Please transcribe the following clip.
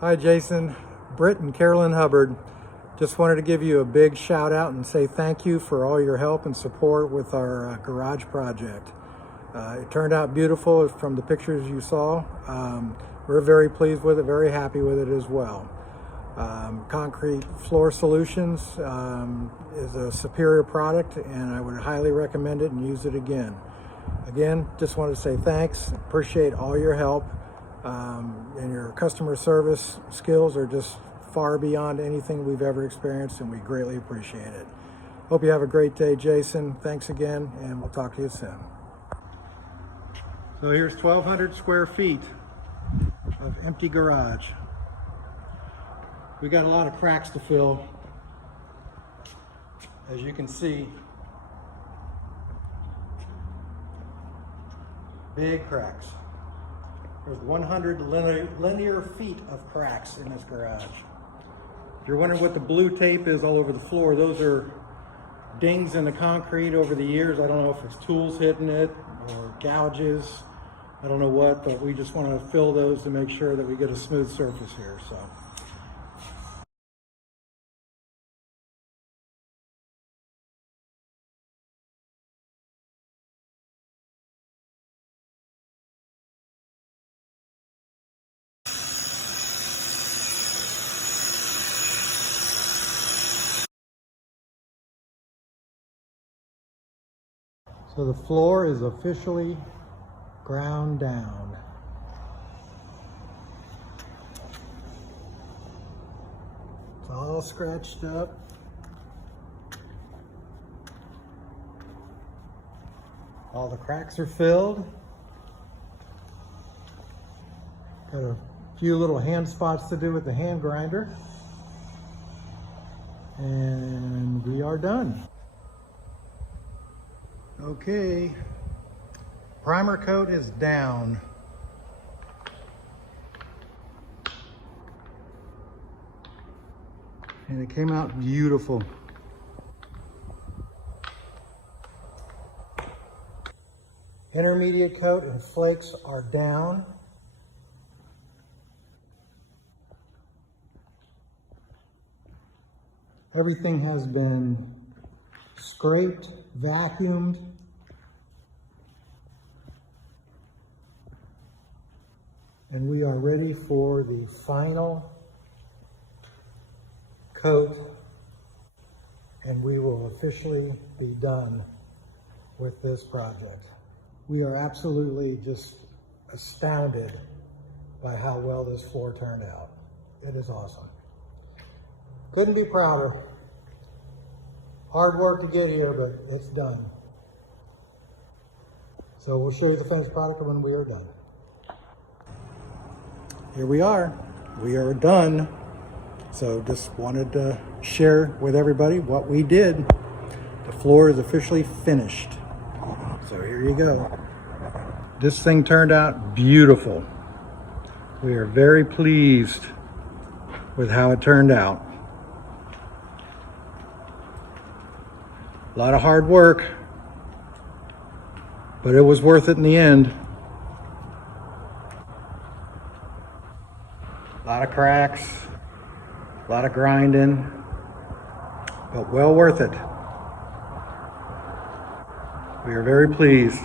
Hi Jason, Britt and Carolyn Hubbard. Just wanted to give you a big shout out and say thank you for all your help and support with our garage project. It turned out beautiful from the pictures you saw. We're very pleased with it, very happy with it as well. Concrete Floor Solutions is a superior product and I would highly recommend it and use it again. Again, just wanted to say thanks, appreciate all your help. And your customer service skills are just far beyond anything we've ever experienced, and we greatly appreciate it. Hope you have a great day, Jason. Thanks again, and we'll talk to you soon. So here's 1,200 square feet of empty garage. We got a lot of cracks to fill, as you can see. Big cracks. There's 100 linear feet of cracks in this garage. If you're wondering what the blue tape is all over the floor, those are dings in the concrete over the years. I don't know if it's tools hitting it or gouges. I don't know what, but we just want to fill those to make sure that we get a smooth surface here. So the floor is officially ground down. It's all scratched up. All the cracks are filled. Got a few little hand spots to do with the hand grinder. And we are done. Okay, primer coat is down. And it came out beautiful. Intermediate coat and flakes are down. Everything has been scraped, vacuumed. And we are ready for the final coat, and we will officially be done with this project. We are absolutely just astounded by how well this floor turned out. It is awesome. Couldn't be prouder. Hard work to get here, but it's done. So we'll show you the finished product when we are done. Here we are done. So just wanted to share with everybody what we did. The floor is officially finished. So here you go. This thing turned out beautiful. We are very pleased with how it turned out. A lot of hard work, but it was worth it in the end. A lot of cracks, a lot of grinding, but well worth it. We are very pleased.